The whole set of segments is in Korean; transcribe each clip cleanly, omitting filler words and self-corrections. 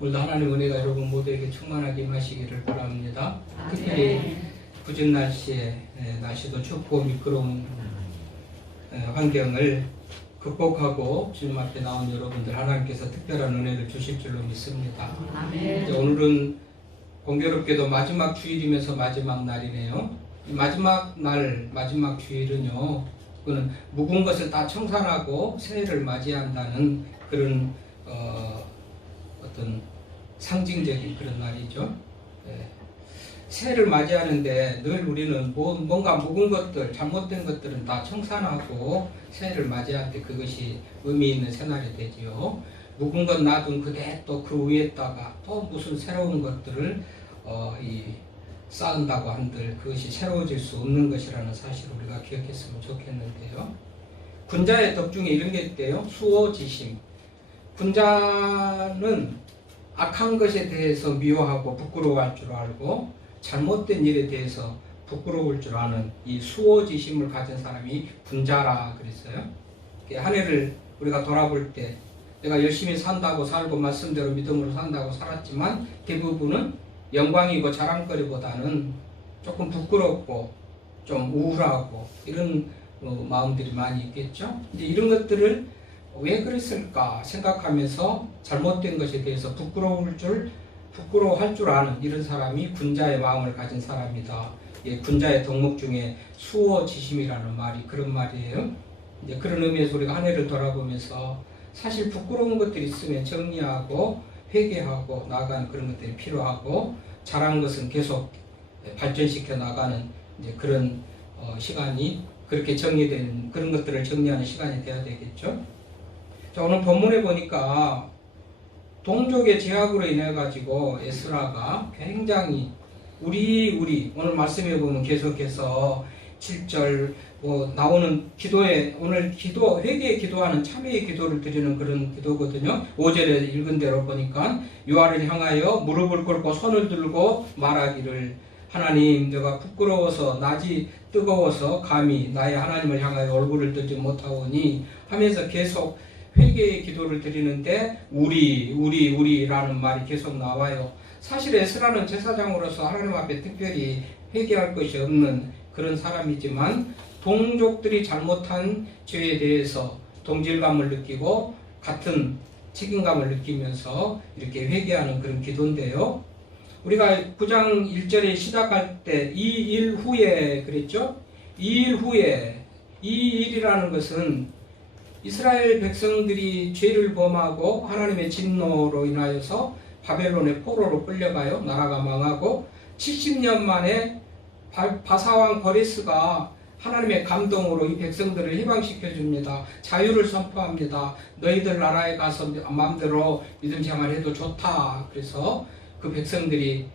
오늘도 하나님 은혜가 여러분 모두에게 충만하게 임하시기를 바랍니다. 특별히 궂은 날씨에 날씨도 춥고 미끄러운 환경을 극복하고 주님 앞에 나온 여러분들 하나님께서 특별한 은혜를 주실 줄로 믿습니다. 아멘. 오늘은 공교롭게도 마지막 주일이면서 마지막 날이네요. 이 마지막 날, 마지막 주일은요, 그거는 묵은 것을 다 청산하고 새해를 맞이한다는 그런 어떤 상징적인 그런 날이죠. 새해를 맞이하는데 늘 우리는 뭔가 묵은 것들, 잘못된 것들은 다 청산하고 새해를 맞이할 때 그것이 의미 있는 새날이 되지요. 묵은 것 놔둔 그게 또 그 위에다가 또 무슨 새로운 것들을 쌓은다고 한들 그것이 새로워질 수 없는 것이라는 사실을 우리가 기억했으면 좋겠는데요. 군자의 덕 중에 이런 게 있대요. 수호지심. 군자는 악한 것에 대해서 미워하고 부끄러워할 줄 알고 잘못된 일에 대해서 부끄러울 줄 아는 이 수호지심을 가진 사람이 군자라 그랬어요. 한 해를 우리가 돌아볼 때 내가 열심히 산다고 살고 말씀대로 믿음으로 산다고 살았지만 대부분은 영광이고 자랑거리보다는 조금 부끄럽고 좀 우울하고 이런 마음들이 많이 있겠죠. 이제 이런 것들을 왜 그랬을까 생각하면서 잘못된 것에 대해서 부끄러워할 줄 아는 이런 사람이 군자의 마음을 가진 사람이다. 군자의 덕목 중에 수호지심이라는 말이 그런 말이에요. 이제 그런 의미에서 우리가 한 해를 돌아보면서 사실 부끄러운 것들이 있으면 정리하고 회개하고 나아가는 그런 것들이 필요하고 잘한 것은 계속 발전시켜 나가는 이제 그런 시간이 그렇게 정리된 그런 것들을 정리하는 시간이 돼야 되겠죠. 자, 오늘 본문에 보니까 동족의 제약으로 인해 가지고 에스라가 굉장히 우리 오늘 말씀해 보면 계속해서 7절 나오는 기도에 오늘 회개의 기도하는 참회의 기도를 드리는 그런 기도거든요. 5절에 읽은 대로 보니까 여호와를 향하여 무릎을 꿇고 손을 들고 말하기를 하나님 내가 부끄러워서 낮이 뜨거워서 감히 나의 하나님을 향하여 얼굴을 들지 못하오니 하면서 계속 회개의 기도를 드리는데 우리라는 말이 계속 나와요. 사실 에스라는 제사장으로서 하나님 앞에 특별히 회개할 것이 없는 그런 사람이지만 동족들이 잘못한 죄에 대해서 동질감을 느끼고 같은 책임감을 느끼면서 이렇게 회개하는 그런 기도인데요. 우리가 9장 1절에 시작할 때 2일 후에 그랬죠? 2일 후에 이 일이라는 것은 이스라엘 백성들이 죄를 범하고 하나님의 진노로 인하여서 바벨론의 포로로 끌려가요. 나라가 망하고 70년 만에 바사왕 거레스가 하나님의 감동으로 이 백성들을 해방시켜 줍니다. 자유를 선포합니다. 너희들 나라에 가서 마음대로 믿음 생활해도 좋다. 그래서 그 백성들이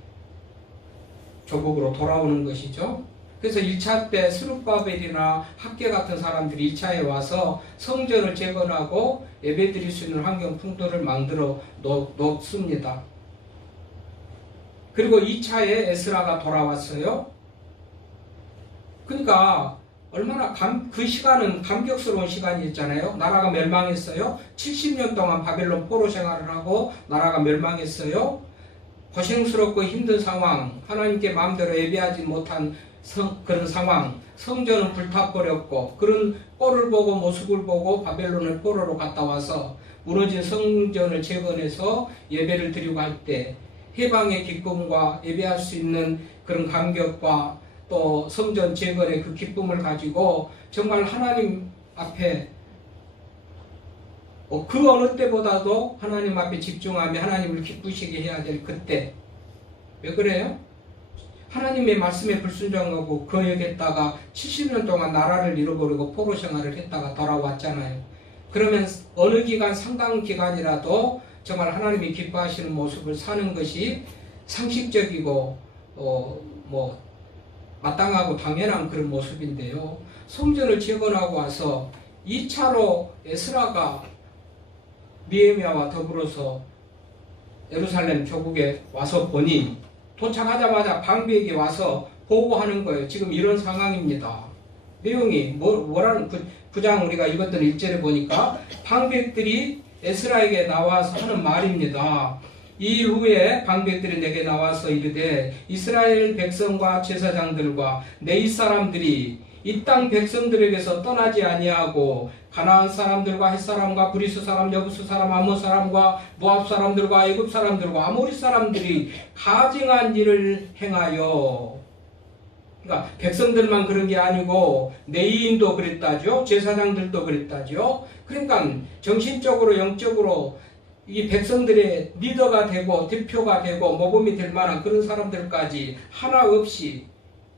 조국으로 돌아오는 것이죠. 그래서 1차 때 스룹바벨이나 학계 같은 사람들이 1차에 와서 성전을 재건하고 예배드릴 수 있는 환경 풍토를 만들어 놓습니다. 그리고 2차에 에스라가 돌아왔어요. 그러니까 얼마나 그 시간은 감격스러운 시간이었잖아요. 나라가 멸망했어요. 70년 동안 바벨론 포로 생활을 하고 나라가 멸망했어요. 고생스럽고 힘든 상황, 하나님께 마음대로 예배하지 못한 그런 상황, 성전은 불타버렸고 그런 꼴을 보고 모습을 보고 바벨론의 포로로 갔다 와서 무너진 성전을 재건해서 예배를 드리고 할 때 해방의 기쁨과 예배할 수 있는 그런 감격과 또 성전 재건의 그 기쁨을 가지고 정말 하나님 앞에 그 어느 때보다도 하나님 앞에 집중하며 하나님을 기쁘시게 해야 될 그때 왜 그래요? 하나님의 말씀에 불순종하고 거역했다가 70년 동안 나라를 잃어버리고 포로 생활을 했다가 돌아왔잖아요. 그러면 어느 기간 상당 기간이라도 정말 하나님이 기뻐하시는 모습을 사는 것이 상식적이고 마땅하고 당연한 그런 모습인데요. 성전을 재건하고 와서 2차로 에스라가 느헤미야와 더불어서 예루살렘 교국에 와서 보니 도착하자마자 방비에게 와서 보고하는 거예요. 지금 이런 상황입니다. 내용이 뭐라는 9장 우리가 읽었던 1절에 보니까 방백들이 에스라에게 나와서 하는 말입니다. 이 일 후에 방백들이 내게 나와서 이르되 이스라엘 백성과 제사장들과 내 이 사람들이 이 땅 백성들에게서 떠나지 아니하고 가나안 사람들과 헷 사람과 브리스 사람, 여부스 사람, 아몬 사람과 모압 사람들과 애굽 사람들과 아모리 사람들이 가증한 일을 행하여, 그러니까 백성들만 그런 게 아니고 레위인도 그랬다죠. 제사장들도 그랬다죠. 그러니까 정신적으로 영적으로 이 백성들의 리더가 되고 대표가 되고 모범이 될 만한 그런 사람들까지 하나 없이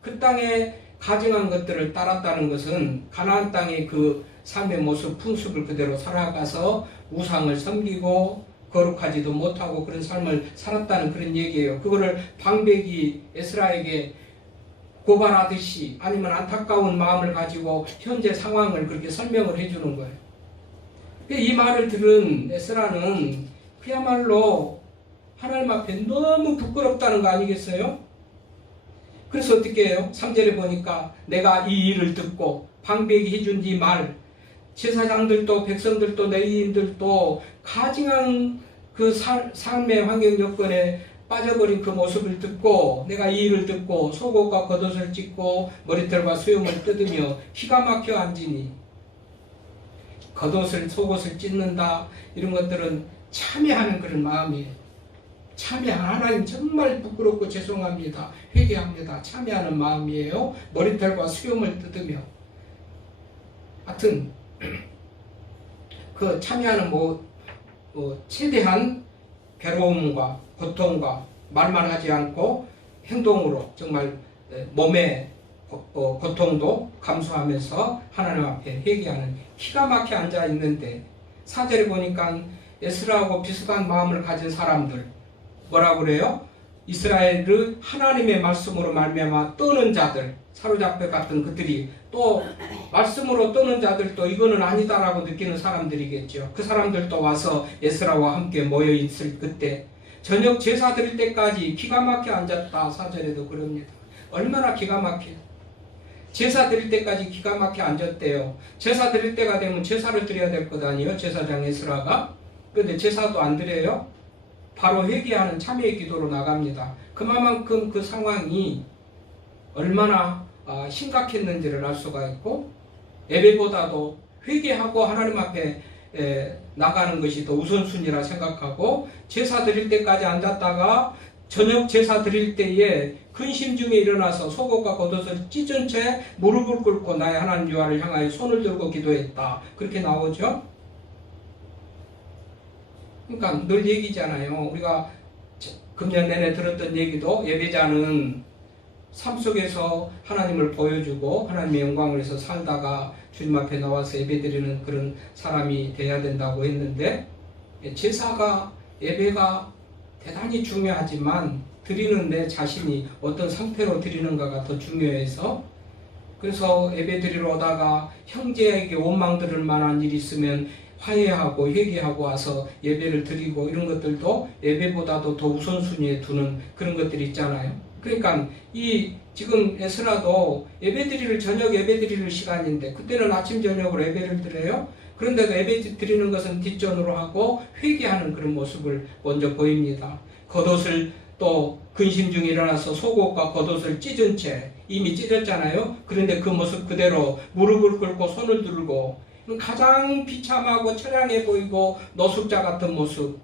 그 땅에 가증한 것들을 따랐다는 것은 가나안 땅의 그 삶의 모습, 풍습을 그대로 살아가서 우상을 섬기고 거룩하지도 못하고 그런 삶을 살았다는 그런 얘기예요. 그거를 방백이 에스라에게 고발하듯이 아니면 안타까운 마음을 가지고 현재 상황을 그렇게 설명을 해주는 거예요. 이 말을 들은 에스라는 그야말로 하나님 앞에 너무 부끄럽다는 거 아니겠어요? 그래서 어떻게 해요? 3절에 보니까 내가 이 일을 듣고 방백이 해준 이 말, 제사장들도 백성들도 레위인들도 가증한 그 삶의 환경 여건에 빠져버린 그 모습을 듣고 내가 이 일을 듣고 속옷과 겉옷을 찢고 머리털과 수염을 뜯으며 기가 막혀 앉으니, 겉옷을 속옷을 찢는다 이런 것들은 참회하는 그런 마음이에요. 하나님 정말 부끄럽고 죄송합니다, 회개합니다, 참회하는 마음이에요. 머리털과 수염을 뜯으며, 하여튼 그 참회하는 최대한 괴로움과 고통과 말만 하지 않고 행동으로 정말 몸의 고통도 감수하면서 하나님 앞에 회개하는, 기가 막혀 앉아 있는데 4절에 보니까 에스라하고 비슷한 마음을 가진 사람들 뭐라고 그래요? 이스라엘을 하나님의 말씀으로 말미암아 떠는 자들, 사로잡혀 갔던 그들이 또 말씀으로 떠는 자들도 이거는 아니다라고 느끼는 사람들이겠죠. 그 사람들도 와서 에스라와 함께 모여 있을 그때 저녁 제사 드릴 때까지 기가 막혀 앉았다. 4절에도 그럽니다. 얼마나 기가 막혀요. 제사 드릴 때까지 기가 막혀 앉았대요. 제사 드릴 때가 되면 제사를 드려야 될 것 아니에요, 제사장 에스라가. 그런데 제사도 안 드려요. 바로 회개하는 참회의 기도로 나갑니다. 그만큼 그 상황이 얼마나 심각했는지를 알 수가 있고, 예배보다도 회개하고 하나님 앞에 나가는 것이 더 우선순위라 생각하고 제사 드릴 때까지 앉았다가 저녁 제사 드릴 때에 근심 중에 일어나서 속옷과 겉옷을 찢은 채 무릎을 꿇고 나의 하나님 여호와를 향하여 손을 들고 기도했다. 그렇게 나오죠. 그러니까 늘 얘기잖아요. 우리가 금년 내내 들었던 얘기도 예배자는 삶 속에서 하나님을 보여주고 하나님의 영광을 위해서 살다가 주님 앞에 나와서 예배드리는 그런 사람이 돼야 된다고 했는데, 제사가, 예배가 대단히 중요하지만 드리는 내 자신이 어떤 상태로 드리는가가 더 중요해서, 그래서 예배 드리러 오다가 형제에게 원망 들을 만한 일이 있으면 화해하고 회개하고 와서 예배를 드리고 이런 것들도 예배보다도 더 우선순위에 두는 그런 것들이 있잖아요. 그러니까 지금 에스라도 예배드릴 저녁 예배드릴 시간인데 그때는 아침 저녁으로 예배를 드려요. 그런데도 예배 드리는 것은 뒷전으로 하고 회개하는 그런 모습을 먼저 보입니다. 겉옷을 또 근심 중에 일어나서 속옷과 겉옷을 찢은 채, 이미 찢었잖아요. 그런데 그 모습 그대로 무릎을 꿇고 손을 들고 가장 비참하고 처량해 보이고 노숙자 같은 모습,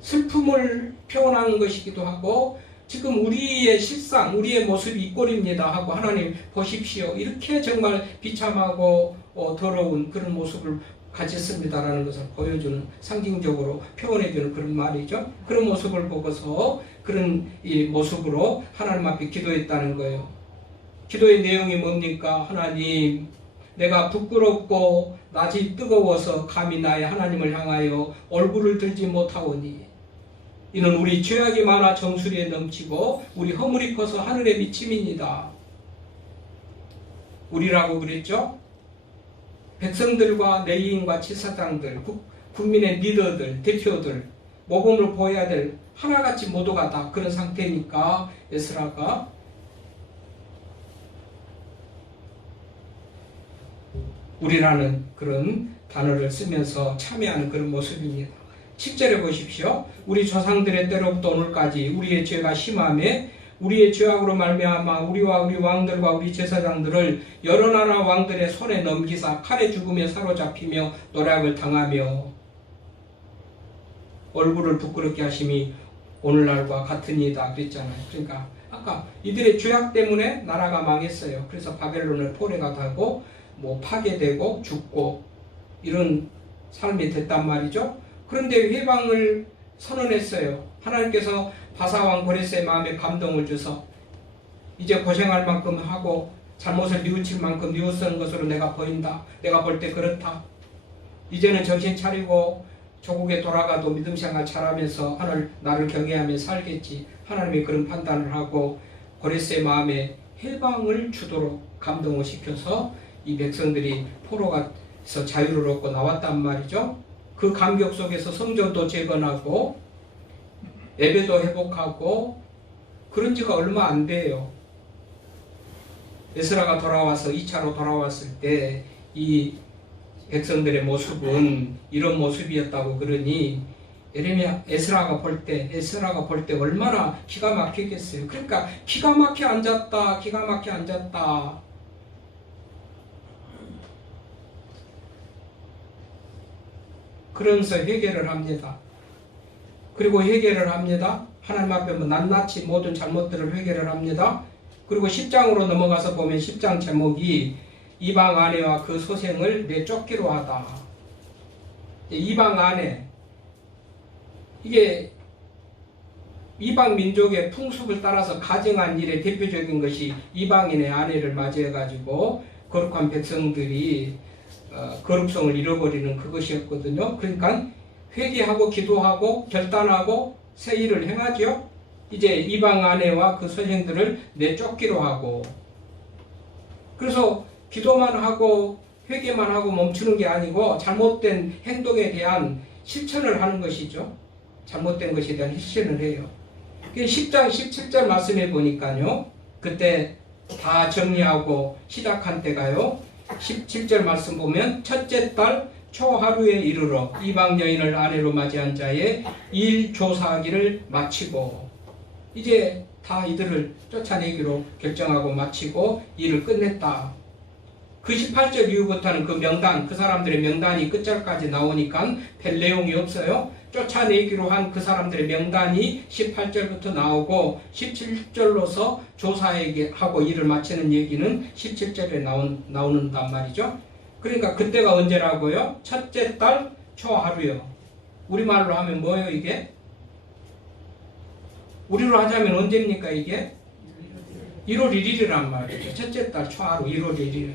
슬픔을 표현하는 것이기도 하고 지금 우리의 실상, 우리의 모습이 이 꼴입니다 하고 하나님 보십시오, 이렇게 정말 비참하고 더러운 그런 모습을 가졌습니다라는 것을 보여주는, 상징적으로 표현해주는 그런 말이죠. 그런 모습을 보고서 그런 이 모습으로 하나님 앞에 기도했다는 거예요. 기도의 내용이 뭡니까? 하나님, 내가 부끄럽고 낯이 뜨거워서 감히 나의 하나님을 향하여 얼굴을 들지 못하오니 이는 우리 죄악이 많아 정수리에 넘치고 우리 허물이 커서 하늘에 미침입니다. 우리라고 그랬죠? 백성들과 레위인과 제사장들, 국민의 리더들, 대표들, 모범을 보여야 될 하나같이 모두가 다 그런 상태니까 에스라가 우리라는 그런 단어를 쓰면서 참여하는 그런 모습입니다. 7절에 보십시오. 우리 조상들의 때로부터 오늘까지 우리의 죄가 심함에 우리의 죄악으로 말미암아 우리와 우리 왕들과 우리 제사장들을 여러 나라 왕들의 손에 넘기사 칼에 죽으며 사로잡히며 노략을 당하며 얼굴을 부끄럽게 하심이 오늘날과 같으니이다 그랬잖아요. 그러니까 아까 이들의 죄악 때문에 나라가 망했어요. 그래서 바벨론을 포로가 되고 파괴되고 죽고 이런 삶이 됐단 말이죠. 그런데 회방을 선언했어요. 하나님께서 바사왕 고레스의 마음에 감동을 줘서 이제 고생할 만큼 하고 잘못을 뉘우칠 만큼 뉘우치는 것으로 내가 보인다. 내가 볼 때 그렇다. 이제는 정신 차리고 조국에 돌아가도 믿음 생활 잘하면서 나를 경외하며 살겠지. 하나님이 그런 판단을 하고 고레스의 마음에 해방을 주도록 감동을 시켜서 이 백성들이 포로가서 자유를 얻고 나왔단 말이죠. 그 감격 속에서 성전도 재건하고 예배도 회복하고 그런 지가 얼마 안 돼요. 에스라가 돌아와서 2차로 돌아왔을 때 이 백성들의 모습은 이런 모습이었다고 그러니 에스라가 볼 때 얼마나 기가 막히겠어요. 그러니까 기가 막혀 앉았다. 그러면서 회개를 합니다. 그리고 회개를 합니다. 하나님 앞에 낱낱이 모든 잘못들을 회개를 합니다. 그리고 10장으로 넘어가서 보면 10장 제목이 이방 아내와 그 소생을 내쫓기로 하다. 이방 아내, 이게 이방 민족의 풍습을 따라서 가정한 일의 대표적인 것이 이방인의 아내를 맞이해가지고 거룩한 백성들이 거룩성을 잃어버리는 그것이었거든요. 그러니까 회개하고 기도하고 결단하고 새 일을 행하죠. 이제 이방 아내와 그 소생들을 내쫓기로 하고, 그래서 기도만 하고 회개만 하고 멈추는 게 아니고 잘못된 행동에 대한 실천을 하는 것이죠. 잘못된 것에 대한 실천을 해요. 10장 17절 말씀해 보니까요, 그때 다 정리하고 시작한 때가요, 17절 말씀 보면 첫째 달 초하루에 이르러 이방 여인을 아내로 맞이한 자의 일 조사하기를 마치고, 이제 다 이들을 쫓아내기로 결정하고 마치고 일을 끝냈다. 그 18절 이후부터는 그 명단, 그 사람들의 명단이 끝절까지 나오니까 별 내용이 없어요. 쫓아내기로 한 그 사람들의 명단이 18절부터 나오고 17절로서 조사하고 일을 마치는 얘기는 17절에 나오는단 말이죠. 그러니까 그때가 언제라고요? 첫째 달 초하루요. 우리말로 하면 뭐예요 이게? 우리로 하자면 언제입니까 이게? 1월 1일이란 말이죠. 첫째 달 초하루 1월 1일.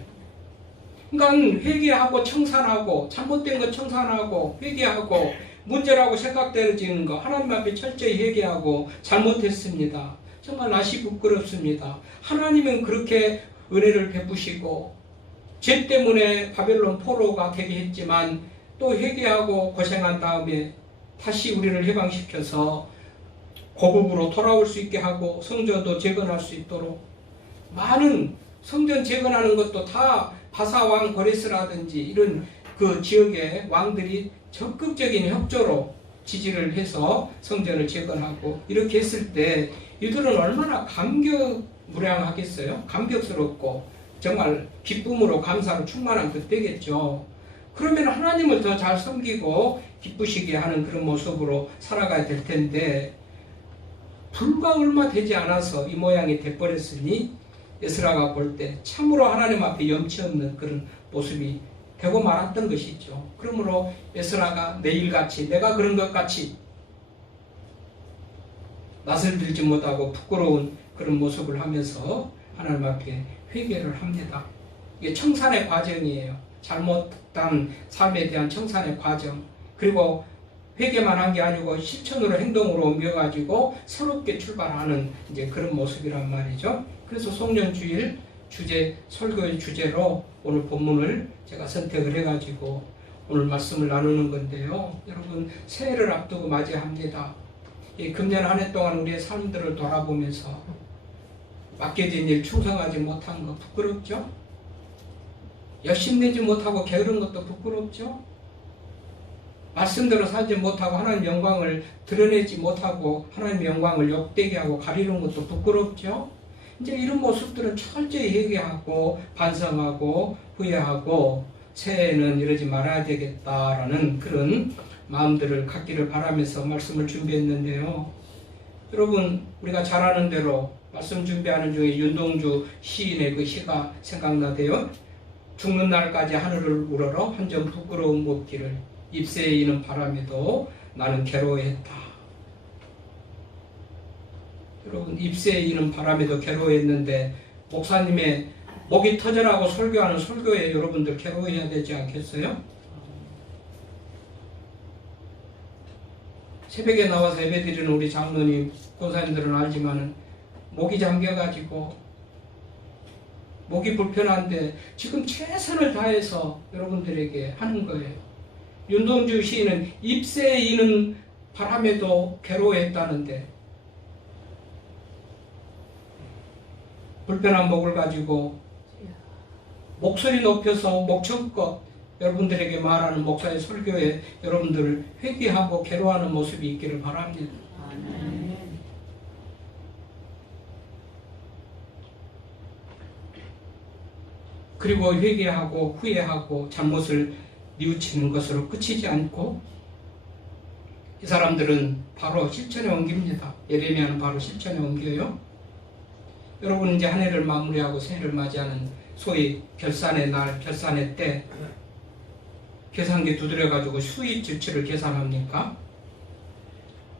그러니까 회개하고 청산하고 잘못된 거 청산하고 회개하고 문제라고 생각되어지는 거 하나님 앞에 철저히 회개하고 잘못했습니다. 정말 낯이 부끄럽습니다. 하나님은 그렇게 은혜를 베푸시고 죄 때문에 바벨론 포로가 되게 했지만 또 회개하고 고생한 다음에 다시 우리를 해방시켜서 고국으로 돌아올 수 있게 하고 성전도 재건할 수 있도록, 많은 성전 재건하는 것도 다 바사왕 고레스라든지 이런 그 지역의 왕들이 적극적인 협조로 지지를 해서 성전을 재건하고 이렇게 했을 때 이들은 얼마나 감격무량하겠어요? 감격스럽고 정말 기쁨으로 감사로 충만한 그때겠죠. 그러면 하나님을 더 잘 섬기고 기쁘시게 하는 그런 모습으로 살아가야 될 텐데 불과 얼마 되지 않아서 이 모양이 돼버렸으니 에스라가 볼 때 참으로 하나님 앞에 염치 없는 그런 모습이 되고 말았던 것이죠. 그러므로 에스라가 내일같이 내가 그런 것 같이 낯을 들지 못하고 부끄러운 그런 모습을 하면서 하나님 앞에 회개를 합니다. 이게 청산의 과정이에요. 잘못한 삶에 대한 청산의 과정. 그리고 회개만 한 게 아니고 실천으로 행동으로 옮겨가지고 새롭게 출발하는 이제 그런 모습이란 말이죠. 그래서 송년주일 주제, 설교의 주제로 오늘 본문을 제가 선택을 해가지고 오늘 말씀을 나누는 건데요. 여러분, 새해를 앞두고 맞이합니다. 이 금년 한 해 동안 우리의 삶들을 돌아보면서 맡겨진 일 충성하지 못한 거 부끄럽죠? 열심히 내지 못하고 게으른 것도 부끄럽죠? 말씀대로 살지 못하고 하나님 영광을 드러내지 못하고 하나님 영광을 욕되게 하고 가리는 것도 부끄럽죠. 이제 이런 모습들은 철저히 회개하고 반성하고 후회하고 새해에는 이러지 말아야 되겠다라는 그런 마음들을 갖기를 바라면서 말씀을 준비했는데요. 여러분, 우리가 잘 아는 대로 말씀 준비하는 중에 윤동주 시인의 그 시가 생각나대요. 죽는 날까지 하늘을 우러러 한 점 부끄러움 없기를, 잎새에 이는 바람에도 나는 괴로워했다. 여러분, 잎새에 이는 바람에도 괴로워했는데 목사님의 목이 터져라고 설교하는 설교에 여러분들 괴로워해야 되지 않겠어요? 새벽에 나와서 예배드리는 우리 장로님, 권사님들은 알지만은 목이 잠겨가지고 목이 불편한데 지금 최선을 다해서 여러분들에게 하는 거예요. 윤동주 시인은 잎새에 이는 바람에도 괴로워했다는데 불편한 목을 가지고 목소리 높여서 목청껏 여러분들에게 말하는 목사의 설교에 여러분들을 회개하고 괴로워하는 모습이 있기를 바랍니다. 그리고 회개하고 후회하고 잘못을 뉘우치는 것으로 끝이지 않고 이 사람들은 바로 실천에 옮깁니다. 예레미야는 바로 실천에 옮겨요. 여러분, 이제 한 해를 마무리하고 새해를 맞이하는 소위 결산의 날, 결산의 때 계산기 두드려가지고 수입 지출을 계산합니까?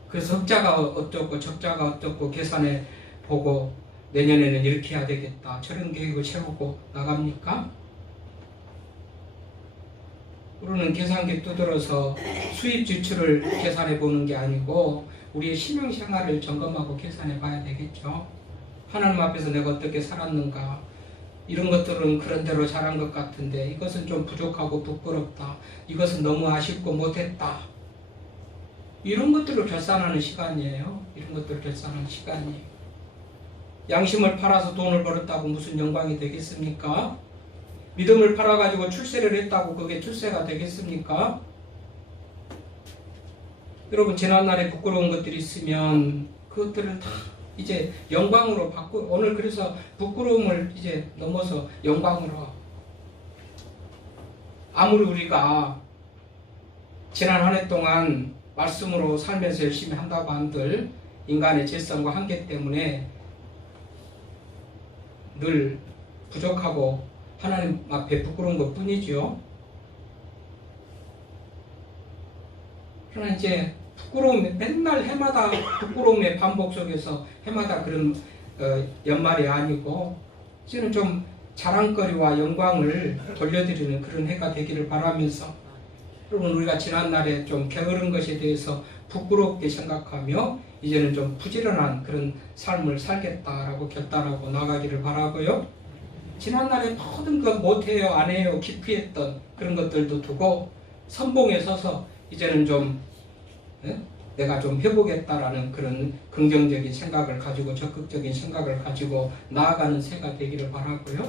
그래서 흑자가 어떻고 적자가 어떻고 계산해 보고 내년에는 이렇게 해야 되겠다, 저런 계획을 세우고 나갑니까? 우리는 계산기 두드려서 수입 지출을 계산해 보는 게 아니고 우리의 신앙생활을 점검하고 계산해 봐야 되겠죠. 하나님 앞에서 내가 어떻게 살았는가, 이런 것들은 그런대로 잘한 것 같은데 이것은 좀 부족하고 부끄럽다, 이것은 너무 아쉽고 못했다, 이런 것들을 결산하는 시간이에요. 이런 것들을 결산하는 시간이에요. 양심을 팔아서 돈을 벌었다고 무슨 영광이 되겠습니까? 믿음을 팔아가지고 출세를 했다고 그게 출세가 되겠습니까? 여러분, 지난날에 부끄러운 것들이 있으면 그것들을 다 이제 영광으로 바꾸, 오늘 그래서 부끄러움을 이제 넘어서 영광으로, 아무리 우리가 지난 한 해 동안 말씀으로 살면서 열심히 한다고 한들 인간의 죄성과 한계 때문에 늘 부족하고 하나님 앞에 부끄러운 것 뿐이죠. 그러나 이제 부끄러움이 맨날 해마다 부끄러움의 반복 속에서 해마다 그런 연말이 아니고 이제는 좀 자랑거리와 영광을 돌려드리는 그런 해가 되기를 바라면서, 여러분, 우리가 지난날에 좀 게으른 것에 대해서 부끄럽게 생각하며 이제는 좀 부지런한 그런 삶을 살겠다라고 결단하고 나가기를 바라고요. 지난날에 모든 것 못해요, 안 해요, 기피했던 그런 것들도 두고 선봉에 서서 이제는 좀 내가 좀 해보겠다라는 그런 긍정적인 생각을 가지고 적극적인 생각을 가지고 나아가는 새가 되기를 바라고요.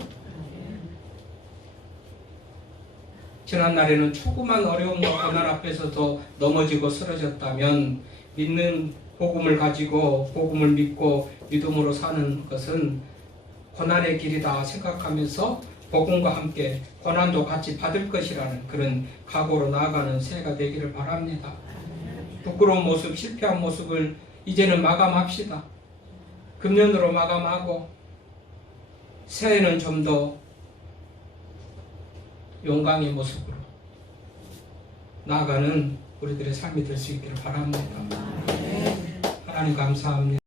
지난날에는 조그만 어려움과 고난 앞에서도 넘어지고 쓰러졌다면 믿는 복음을 가지고 복음을 믿고 믿음으로 사는 것은 고난의 길이다 생각하면서 복음과 함께 고난도 같이 받을 것이라는 그런 각오로 나아가는 새해가 되기를 바랍니다. 부끄러운 모습, 실패한 모습을 이제는 마감합시다. 금년으로 마감하고 새해는 좀 더 영광의 모습으로 나아가는 우리들의 삶이 될 수 있기를 바랍니다. 하나님 감사합니다.